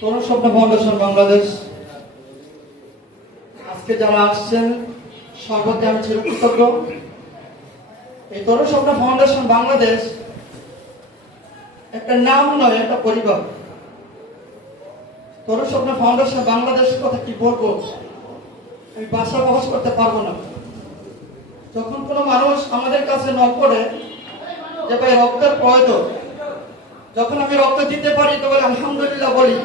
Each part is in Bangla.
তরুণ স্বপ্ন ফাউন্ডেশন বাংলাদেশ। আজকে যারা আসছেন আমি চিরকৃতজ্ঞ এই তরুণ স্বপ্ন ফাউন্ডেশন বাংলাদেশ একটা নাম নয়, একটা পরিবার। তরুণ স্বপ্ন ফাউন্ডেশন বাংলাদেশ কথা কি বলব? আমি বাসা প্রকাশ করতে পারব না। যখন কোনো মানুষ আমাদের কাছে ন করে যে, ভাই, রক্তের প্রয়োজন। যখন আমি রক্ত দিতে পারি তো বলে আলহামদুলিল্লাহ বলি।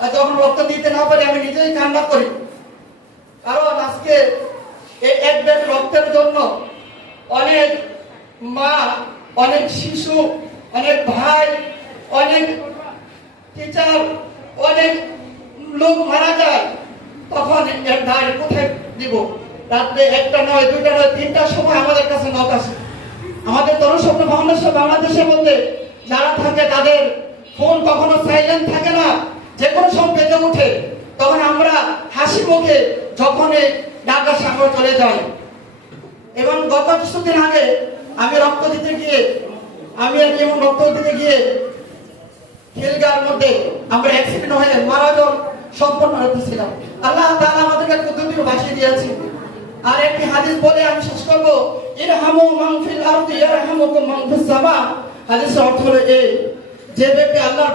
আর যখন রক্ত দিতে না পারি, আমি নিজেই কান্না করি। কারণ আজকে এই এক ব্যাগ রক্তের জন্য অনেক মা, অনেক শিশু, অনেক ভাই, অনেক টিচার অনেক লোক মারা যায়, তখন এর দায় কোথায় দিব? রাত্রে একটা নয়, দুইটা নয়, তিনটার সময় আমাদের কাছে নক আসে। আমাদের তরুণ স্বপ্ন ফাউন্ডেশন বাংলাদেশের মধ্যে যারা থাকে তাদের ফোন কখনো সাইলেন্ট থাকে না। যে কোনো সময় বেজে ওঠে, তখন আমরা হাসি মুখে যখন ঢাকার সাগর চলে যাই। এবং গত কিছুদিন আগে আমি রক্ত দিতে গিয়ে, আমি আর যেমন রক্ত দিতে গিয়ে খিলগার মধ্যে আমরা অ্যাক্সিডেন্ট হয়ে মারা যাওয়ার সম্পন্ন হতেছিলাম আল্লাহ তাআলা আমাদেরকে কুদরতি ভাসিয়ে দিয়েছে আর একটি হাদিস বলে আমি শেষ করব, ইরহামু মান ফিল আরদি, ইয়ারহামুকুম মান ফিস হাদিসের অর্থ হলো এই যে ব্যক্তি আল্লাহর